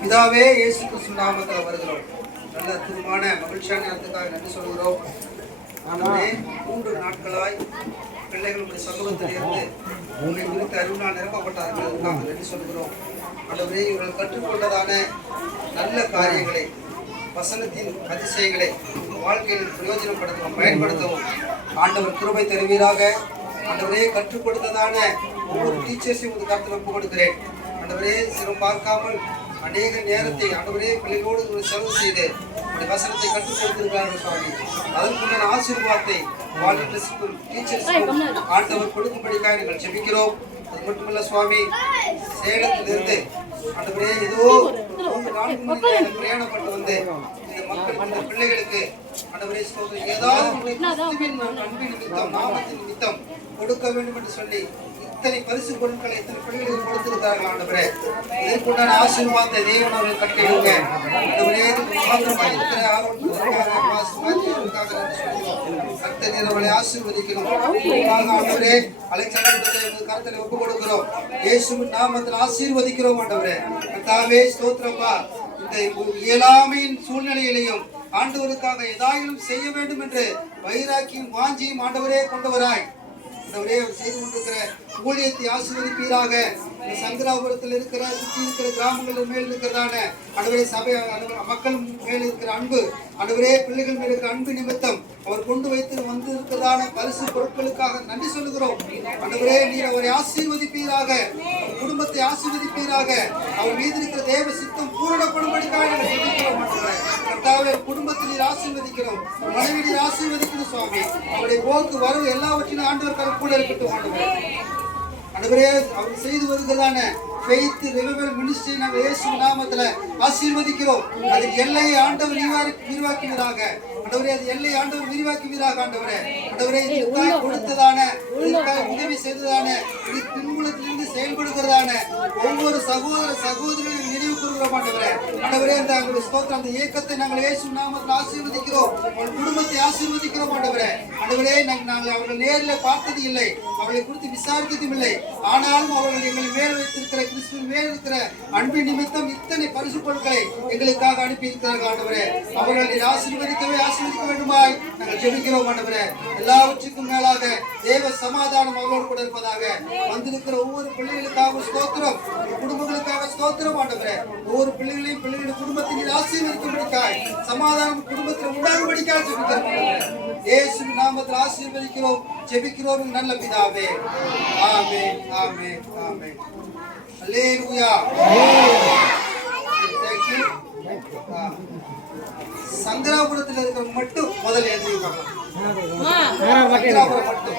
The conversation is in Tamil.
பிதாவே, இயேசு கிறிஸ்து நாமத்தில் வருகிறோம். நல்ல அற்புதமான மகிழ்ச்சியான நேரத்துக்காக நன்றி சொல்கிறோம். ஆண்டவரே, 3 நாட்களாய் பிள்ளைகளுடைய சமூகத்தில் இருந்து உங்களை குறித்து அறிவினால் நிரப்பப்பட்டார்கள். அதுக்காக நன்றி சொல்கிறோம். ஆண்டவரே, இவர்கள் கற்றுக்கொண்டதான நல்ல காரியங்களை, வசனத்தின் அதிசயங்களை வாழ்க்கையில் பிரயோஜனப்படுத்தவும் பயன்படுத்தவும் ஆண்டவர் கிருபை தருவீராக. ஆண்டவரே, கற்றுக் கொடுத்ததான ஒவ்வொரு டீச்சர்ஸையும் ஒரு கருத்தில் ஒப்புக் கொடுக்கிறேன். ஆண்டவரே, சிரம் பார்க்காமல் அநேக நேரத்தை ஆண்டவரே பிள்ளைகளோடு செலவு செய்து உடைய வசனத்தை கற்றுக் கொடுத்திருக்கிறார்கள் சுவாமி. அதற்குண்டான ஆசீர்வாதத்தை வாலண்டியர்ஸுக்கும் டீச்சர்ஸுக்கும் ஆண்டவர் கொடுக்கும்படிக்காக நாங்கள் ஜெபிக்கிறோம். அது மட்டுமல்ல சுவாமி, சேலத்திலிருந்து ஆண்டவரே ஏதோ 3-4 மணி நேரம் பிரயாணப்பட்டு வந்து இந்த மக்களுக்கு, இந்த பிள்ளைகளுக்கு ஆண்டவரே ஏதாவது அன்பின் நிமித்தம், நாமத்தின் நிமித்தம் கொடுக்க வேண்டும் என்று சொல்லி இத்தனை பரிசு பொருட்களை இத்தனை பிள்ளைகளுக்கு கொடுத்திருக்கிறார்கள். ஆண்டவரே, இதற்குண்டான ஆசீர்வாதத்தை தேவன் அவர்கள் கட்டிடுங்க. ஆண்டவரே, இத்தனை அவர்களை ஆசீர்வதிக்கணும். ஆண்டவரே, அலெக்சாண்டர் கருத்தில் ஒப்புக் கொடுக்கிறோம். இயேசுவின் நாமத்தில் ஆசீர்வதிக்கிறோம். ஆண்டவரே, கர்த்தாவே ஸ்தோத்திரப்பா. இந்த இயலாமையின் சூழ்நிலையிலையும் ஆண்டவருக்காக ஏதாயிலும் செய்ய வேண்டும் என்று வைராக்கியும் வாஞ்சியும் ஆண்டவரே கொண்டவராய் ஆண்டவரே செய்து கொண்டிருக்கிற ஊழியத்தை ஆசீர்வதிப்பீராக. சங்கராபுரத்தில் இருக்கிற சுற்றி இருக்கிற கிராமங்கள் மேல் இருக்கிறதான ஆண்டவரே சபை மக்கள் மேல் இருக்கிற அன்பு, ஆண்டவரே பிள்ளைகள் மேல் இருக்கிற அன்பு நிமித்தம் அவர் கொண்டு வைத்து வந்து இருக்கிறதான பரிசு பொருட்களுக்காக நன்றி சொல்லுகிறோம். ஆண்டவரே, நீர் அவரை ஆசீர்வதிப்பீராக, குடும்பத்தை ஆசீர்வதிப்பீராக. அவர் மீது இருக்கிற தேவ சித்தம் பூரணப்படும்படிக்காக ஜெபிக்கிறோம். கர்த்தாவே, குடும்பத்தில் நீர் ஆசீர்வதிக்கிறோம், மனைவி நீர் ஆசீர்வதிக்கணும் சுவாமி. அவருடைய போக்கு வரவு எல்லாவற்றிலும் ஆண்டவர் கூட இருக்கட்டும். ஆண்டவரே, அவர் செய்து வருகிறதான ஃபெய்த் ரிவைவல் மினிஸ்ட்ரி நாங்கள் இயேசு நாமத்துல ஆசீர்வதிக்கிறோம். அதுக்கு எல்லையை ஆண்டவர் விரிவாக்குவீராக. ஆண்டவரே, அது எல்லை ஆண்டவர் விரிவாக்குவீராக. ஆண்டவரே, ஆண்டவரே, இதற்காக கொடுத்ததான, இதற்காக உதவி செய்ததான, இது பின்புலத்திலிருந்து செயல்படுகிறதான ஒவ்வொரு சகோதர சகோதரிகளையும் நினைவு கூறுகிறோம். ஆண்டவரே, ஆண்டவரே, அந்த ஸ்தோத்திரம், அந்த இயக்கத்தை நாங்கள் இயேசு நாமத்தில் ஆசீர்வதிக்கிறோம். அவள் குடும்பத்தை ஆசீர்வதிக்கிறோம். ஆண்டவரே, ஆண்டவரே, நாங்கள் அவர்கள் நேரில் பார்த்தது இல்லை, அவர்களை குறித்து விசாரித்ததும் இல்லை. ஆனாலும் அவர்கள் எங்களை மேல் வைத்திருக்கிற கிறிஸ்துவின் மேல் இருக்கிற அன்பின் நிமித்தம் இத்தனை பரிசு பொருட்களை எங்களுக்காக அனுப்பி இருக்கிறார்கள். ஆண்டவரே, அவர்களை ஆசீர்வதிக்க வேண்டுமாய் நாங்கள் ஜெபிக்கிறோம். ஆண்டவரே, எல்லாவற்றுக்கும் மேலாக தேவ சமாதானம் அவர்களோடு கூட இருப்பதாக. வந்திருக்கிற ஒவ்வொரு பிள்ளைகளுக்காக ஸ்தோத்திரம், குடும்பங்களுக்காக ஸ்தோத்திரம். ஆண்டவரே, ஒவ்வொரு பிள்ளைகளையும் பிள்ளைகளுடைய குடும்பத்தில் ஆசீர்வதிக்கும்படிக்காய், சமாதானம் குடும்பத்தில் உண்டாகும்படிக்காக ஜெபிக்கிறோம். இயேசுவின் நாமத்தில் ஆசீர்வதிக்கிறோம், ஜெபிக்கிறோம் நல்ல பிதாவே. ஆமென், ஆமென், ஆமென். அல்லேலூயா. சங்கராபுரத்தில் இருக்கிற மட்டும் முதல்ல எழுதிருக்காங்க. சங்கராபுரம் மட்டும்